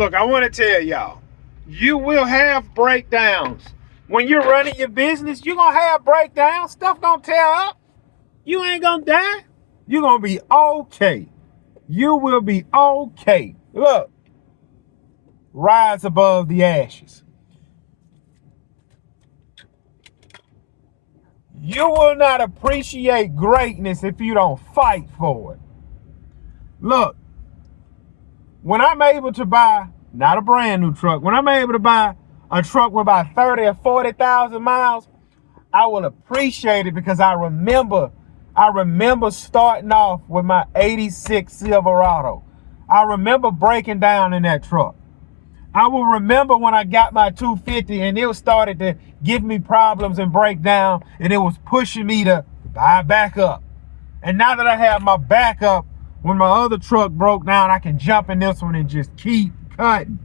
Look, I want to tell y'all, you will have breakdowns. When you're running your business, you're going to have breakdowns. Stuff going to tear up. You ain't going to die. You're going to be okay. You will be okay. Look, rise above the ashes. You will not appreciate greatness if you don't fight for it. Look, when I'm able to buy, not a brand new truck, when I'm able to buy a truck with about 30 or 40,000 miles, I will appreciate it because I remember starting off with my 86 Silverado. I remember breaking down in that truck. I will remember when I got my 250 and it started to give me problems and break down, and it was pushing me to buy back up. And now that I have my backup, when my other truck broke down, I can jump in this one and just keep cutting.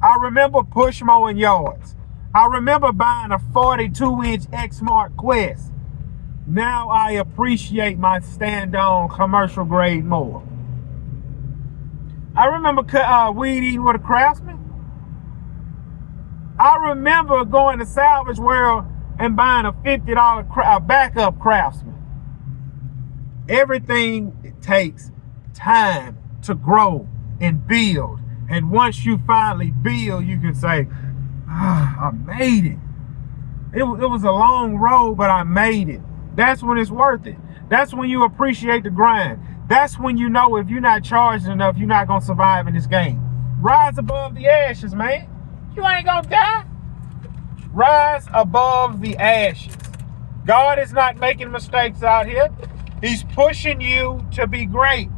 I remember push mowing yards. I remember buying a 42-inch X-Mark Quest. Now I appreciate my stand-on commercial grade mower. I remember weed eating with a Craftsman. I remember going to Salvage World and buying a $50 backup Craftsman. Everything takes time to grow and build. And once you finally build, you can say, I made it. It was a long road, but I made it. That's when it's worth it. That's when you appreciate the grind. That's when you know if you're not charged enough, you're not going to survive in this game. Rise above the ashes, man. You ain't going to die. Rise above the ashes. God is not making mistakes out here. He's pushing you to be great.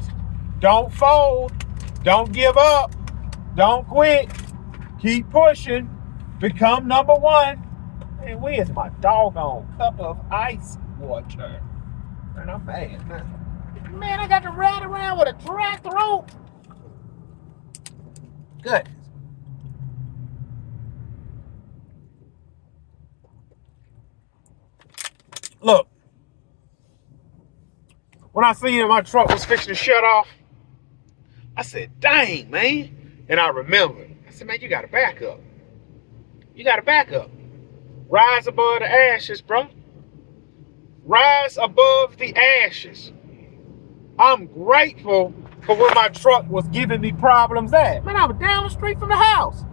Don't fold. Don't give up. Don't quit. Keep pushing. Become number one. And where's my doggone cup of ice water? Man, I'm mad, man. Man, I got to ride around with a dry throat. Goodness. Look. When I seen my truck was fixing to shut off, I said, dang, man. And I remembered. I said, man, you got to back up. You got to back up. Rise above the ashes, bro. Rise above the ashes. I'm grateful for when my truck was giving me problems at. Man, I was down the street from the house.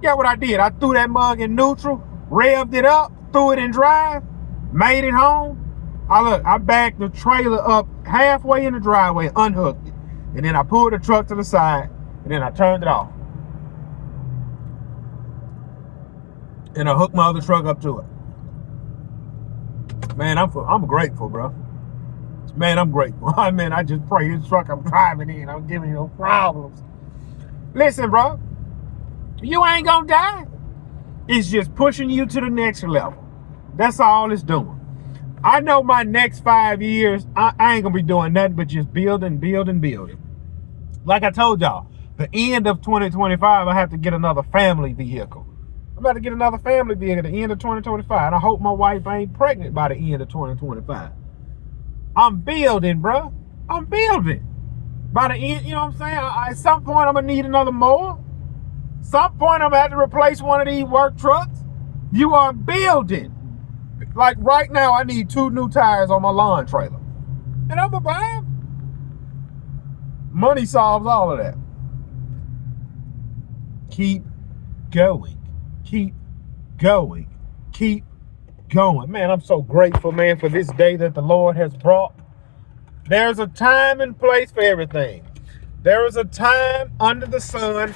Yeah, what I did? I threw that mug in neutral, revved it up, threw it in drive, made it home. I backed the trailer up halfway in the driveway, unhooked it. And then I pulled the truck to the side, and then I turned it off. And I hooked my other truck up to it. Man, I'm grateful, bro. Man, I'm grateful. I mean, I just pray this truck I'm driving in, I'm giving you no problems. Listen, bro, you ain't gonna die. It's just pushing you to the next level. That's all it's doing. I know my next 5 years, I ain't gonna be doing nothing but just building. Like I told y'all, the end of 2025, I have to get another family vehicle. I'm about to get another family vehicle at the end of 2025. And I hope my wife ain't pregnant by the end of 2025. I'm building, bro. I'm building. By the end, you know what I'm saying? At some point, I'm gonna need another mower. Some point, I'm gonna have to replace one of these work trucks. You are building. Like right now, I need 2 new tires on my lawn trailer. And I'm gonna buy them. Money solves all of that. Keep going. Keep going. Keep going. Man, I'm so grateful, man, for this day that the Lord has brought. There's a time and place for everything. There is a time under the sun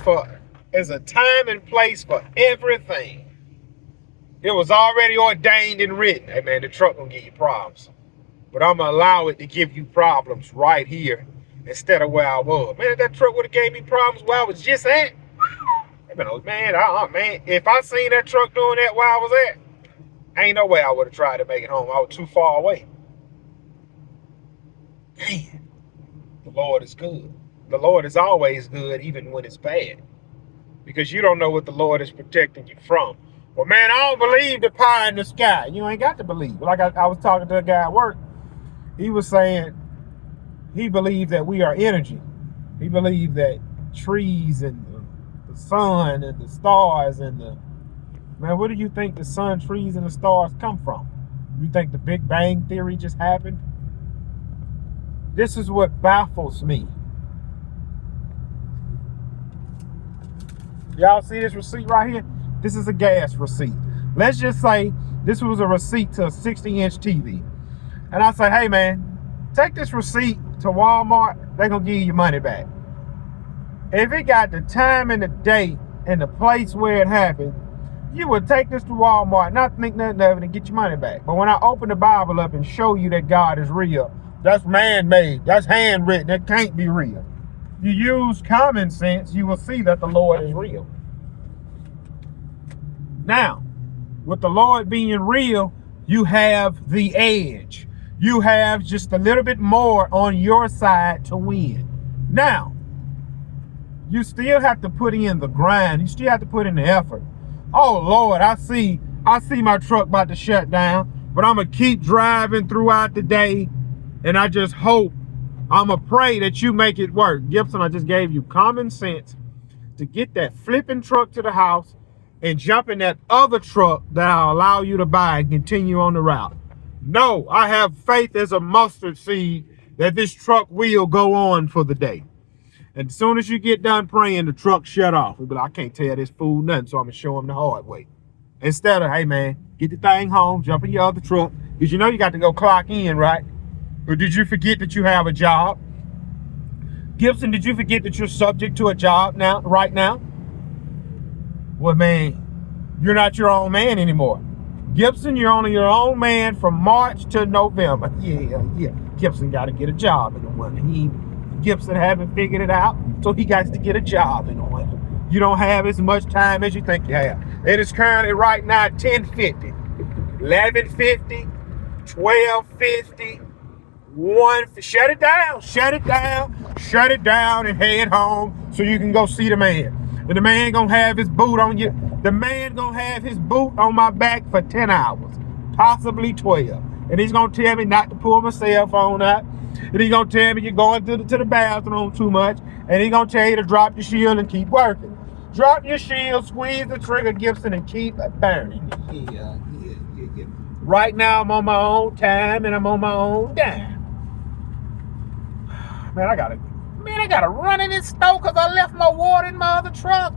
there's a time and place for everything. It was already ordained and written. Hey, man, the truck gonna give you problems. But I'm gonna allow it to give you problems right here instead of where I was. Man, if that truck would have gave me problems where I was just at, man, if I seen that truck doing that where I was at, ain't no way I would have tried to make it home. I was too far away. Man, the Lord is good. The Lord is always good, even when it's bad. Because you don't know what the Lord is protecting you from. Well, man, I don't believe the pie in the sky. You ain't got to believe. Like I was talking to a guy at work. He was saying he believed that we are energy. He believed that trees and the sun and the stars and the, man, where do you think the sun, trees, and the stars come from? You think the Big Bang Theory just happened? This is what baffles me. Y'all see this receipt right here? This is a gas receipt. Let's just say this was a receipt to a 60-inch TV. And I say, hey man, take this receipt to Walmart, they're gonna give you your money back. If it got the time and the date and the place where it happened, you would take this to Walmart, not think nothing of it, and get your money back. But when I open the Bible up and show you that God is real, that's man-made, that's handwritten, that can't be real. You use common sense, you will see that the Lord is real. Now, with the Lord being real, you have the edge. You have just a little bit more on your side to win. Now, you still have to put in the grind. You still have to put in the effort. Oh Lord, I see my truck about to shut down, but I'm gonna keep driving throughout the day, and I just hope, I'm gonna pray that you make it work. Gibson, I just gave you common sense to get that flipping truck to the house and jump in that other truck that I'll allow you to buy and continue on the route. No, I have faith as a mustard seed that this truck will go on for the day. And as soon as you get done praying, the truck shut off. You'll be like, I can't tell this fool nothing, so I'm gonna show him the hard way. Instead of, hey man, get the thing home, jump in your other truck, because you know you got to go clock in, right? Or did you forget that you have a job? Gibson, did you forget that you're subject to a job now, right now? Well, man, you're not your own man anymore. Gibson, you're only your own man from March to November. Yeah. Gibson got to get a job in the winter. Gibson haven't figured it out, so he got to get a job in the winter. You don't have as much time as you think you have. It is currently right now 10:50, 11:50, 12:50. Shut it down and head home so you can go see the man. And the man gonna have his boot on you. The man gonna have his boot on my back for 10 hours, possibly 12. And he's gonna tell me not to pull my cell phone out. And he's gonna tell me you're going to the bathroom too much. And he's gonna tell you to drop your shield and keep working. Drop your shield, squeeze the trigger, Gibson, and keep burning. Yeah. Right now I'm on my own time and I'm on my own dime. Man, I gotta run in this stove because I left my water in my other truck.